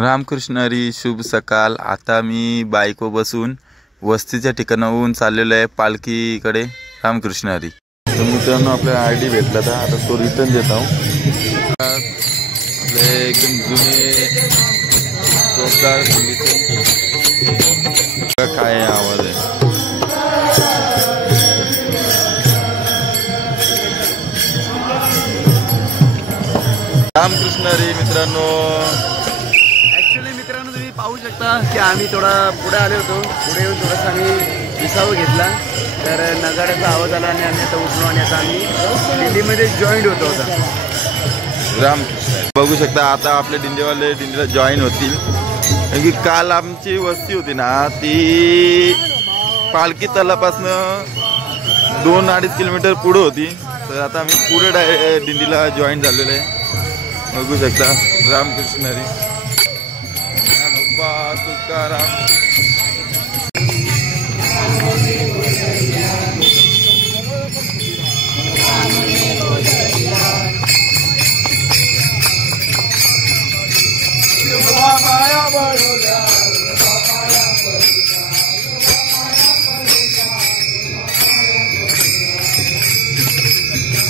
रामकृष्ण हरी, शुभ सकाळ। आता मी बाईकवर बसून वस्तीच्या ठिकाणाहून चाललेलो आहे पालखीकडे। रामकृष्ण हरी। तर मित्रांनो आपला आयडी भेटला था, आता तो रिटर्न देत आहोत। आपले एकदम जुने चोपदार संगीत काय आवाज आहे। रामकृष्ण हरी मित्रांनो। तुम्ही पाहू शकता की आम्ही थोडा पुढे आलो होतो। पुढे येऊन थोडासा आम्ही विसावा घेतला, तर नगाड्याचा आवाज आला आणि आम्ही आता उठलो आणि आता आम्ही दिंडीमध्ये जॉईंट होतो होता। रामकृष्ण बघू शकता आता आपले दिंडीवाले दिंडीला जॉईन होतील, कारण की काल आमची वस्ती होती ना ती पालखी तलापासनं 2-2.5 किलोमीटर पुढे होती, तर आता आम्ही पुढे दिंडीला जॉईन झालेलो आहे। बघू शकता रामकृष्ण हरी तुकाराम।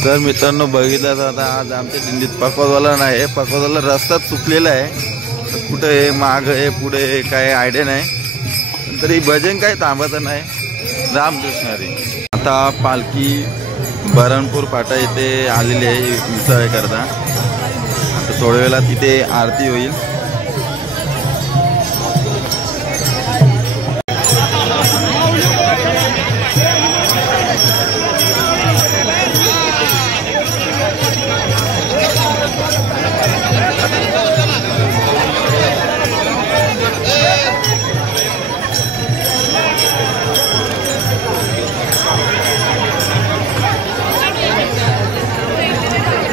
तर मित्रांनो बघितलं तर आता आज आमच्या दिंडीत पकवाजवाला नाही, पकवाजवाला रस्ता चुकलेला आहे, कुठं आहे माग आहे पुढे आहे काय आयडिया नाही, तरी भजन काय थांबत नाही। रामकृष्ण हरी। आता पालखी बरणपूर फाटा इथे आलेली आहे विसावे करता। आता थोड्या वेळा तिथे आरती होईल।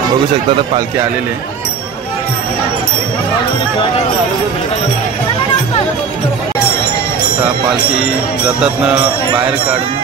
बघू शकता तर पालखी आलेली आहे। आता पालखी रथातनं बाहेर काढून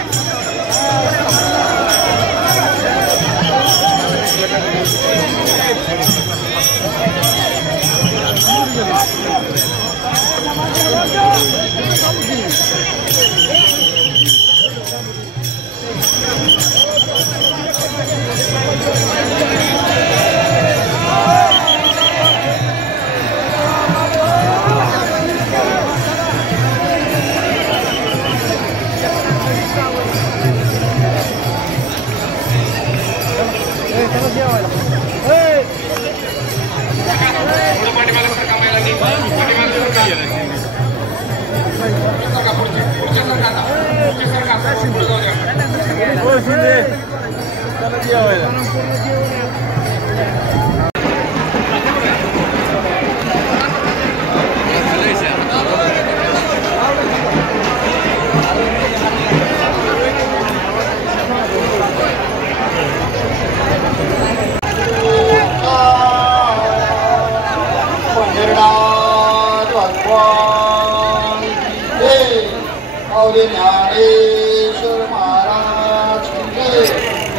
ज्ञानेश्वर महाराज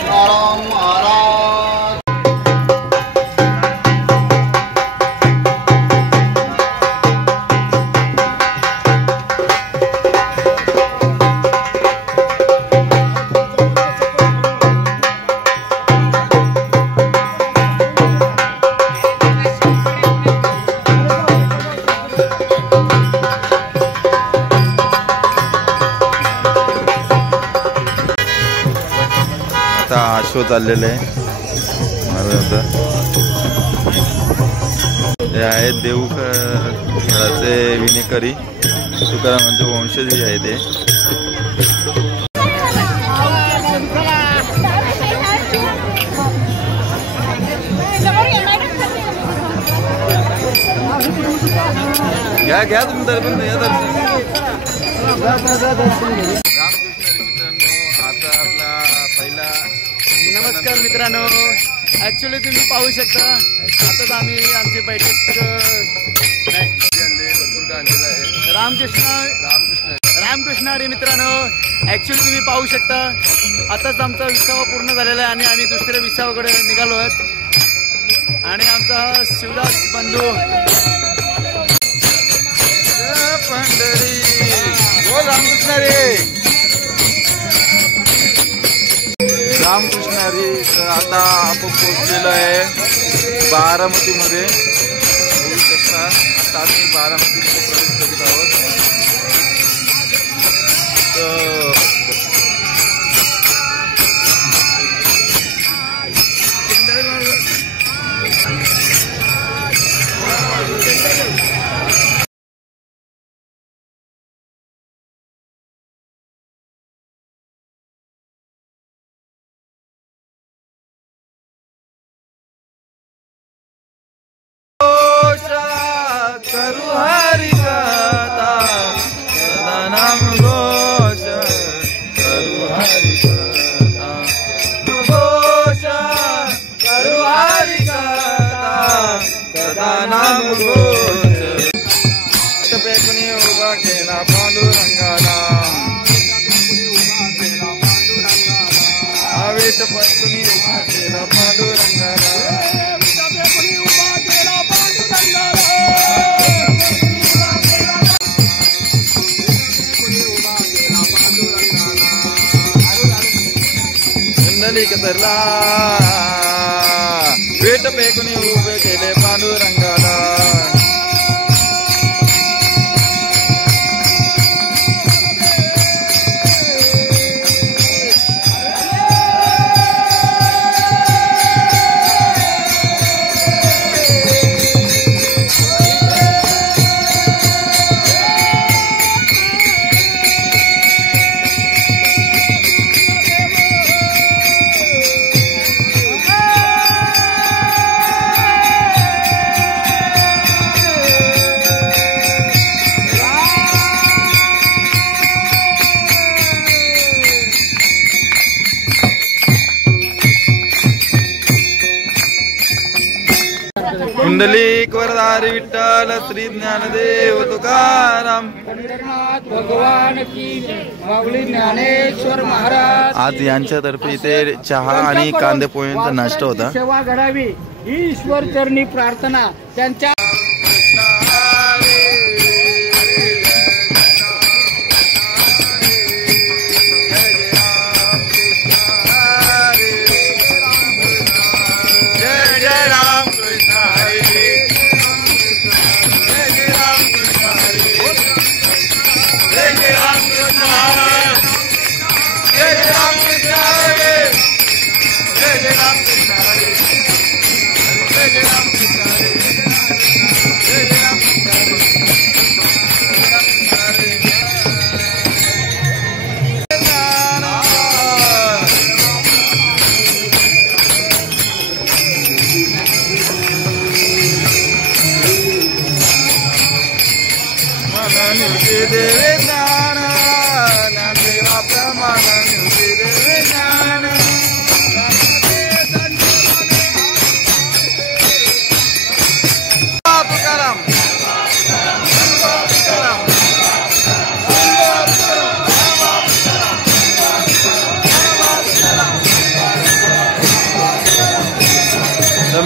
राम महाराज। शो चाललेले आहे। हे आहेत देऊळचे विनेकरी तुकारामांचे वंशज आहे ते। घ्या तुम्ही दर्शन या दर्शन। नमस्कार मित्रांनो, ॲक्च्युली तुम्ही पाहू शकता आताच आम्ही आमची बैठक रामकृष्ण हरी मित्रांनो। ॲक्च्युली तुम्ही पाहू शकता आताच आमचा विसावा पूर्ण झालेला आहे आणि आम्ही दुसऱ्या विसावाकडे निघालो आहोत। आणि आमचा शिवदास बंधू रामकृष्ण हरी. रामकृष्ण हरी. तर आता आपण पोहोचलेलो आहे बारामतीमध्ये. बघू शकता आता आम्ही बारामतीमध्ये प्रवेश करीत आहोत. करू हरि कथा सदा नाम घोष. करू हरि कथा घोष. करू हरि कथा सदा नाम घोष. पेकुनी उभा केला पांडुरंगाला. आवेश पेकुनी उभा केला पांडुरंगाला. कतरला वेट पेकुनी उभे केले पांडुरंगाला. कुंडलिक वरदारी विठ्ठल श्री ज्ञानदेव तुकाराम. भगवान की माऊली ज्ञानेश्वर महाराज. आज यांच्यातर्फे इथे चहा आणि कांदे पोह्यांचा नाश्ता होता. सेवा घडावी ही ईश्वर चरणी प्रार्थना. त्यांच्या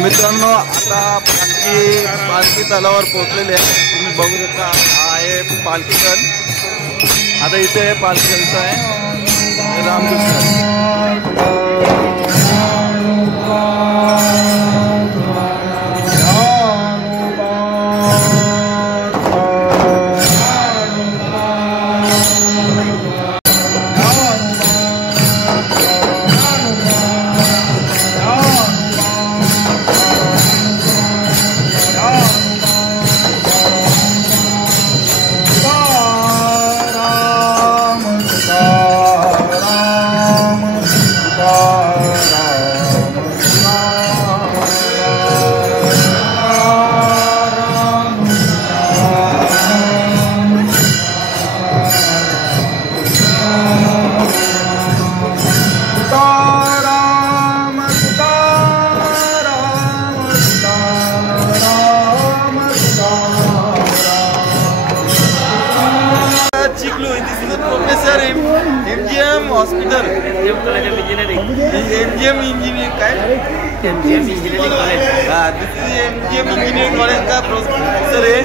मित्रांनो आता पालखी तलावावर पोहोचलेले आहे. तुम्ही बघू शकता हा आहे पालखी तल. आता इथे पालखी तलचं आहे. रामकृष्ण. हॉस्पिटल एमजीएम इंजीनियरिंग काय एमजीएम इंजीनियरिंग कॉलेज. हाँ दिस इज एमजीएम इंजीनियरिंग कॉलेज का प्रोफेसर है.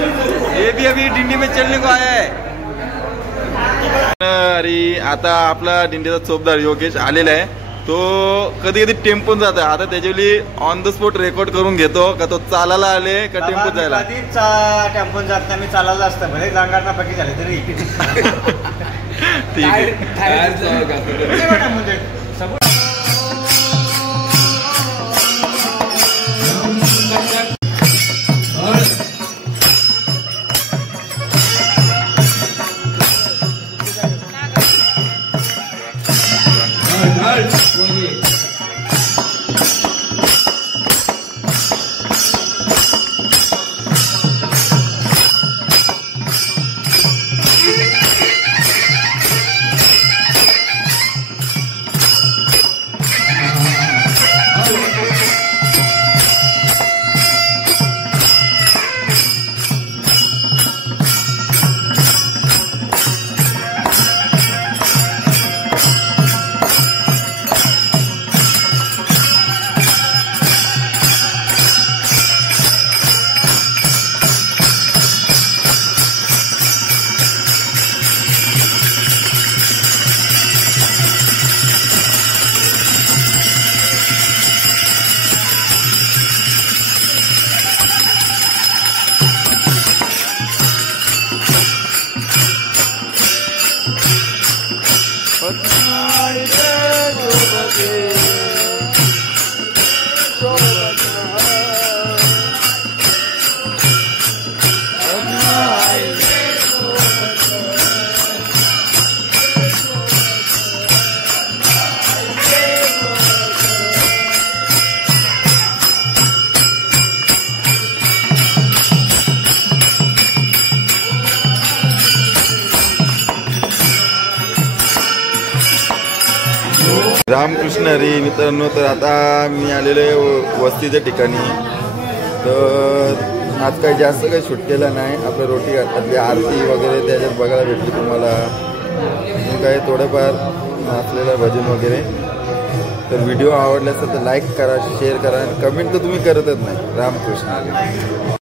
ये भी अभी डिंडी में चलने को आया है. हरी. आता आपला दिंडीचा चोपदार योगेश आलेला आहे. तो कधी कधी टेम्पोन जातो. आता त्याच्यावेळी ऑन द स्पॉट रेकॉर्ड करून घेतो का तो चालायला आले का टेम्पोन जायला. टेम्पोन जात नाही, मी चालायला असतं भले जांगांना बाकी झाले तरी. ठीक आहे. रामकृष्ण हरी. मित्रांनो, तर आता मी आलेलो आहे वस्तीच्या ठिकाणी. तर आज काही जास्त काही शूट केलं नाही. आपल्या रोटी घाटातली आरती वगैरे त्याच्यात बघायला भेटली तुम्हाला. काही थोडंफार नाचलेलं भजन वगैरे. तर व्हिडिओ आवडला असेल तर लाईक करा, शेअर करा आणि कमेंट तर तुम्ही करतच नाही. रामकृष्ण हरी.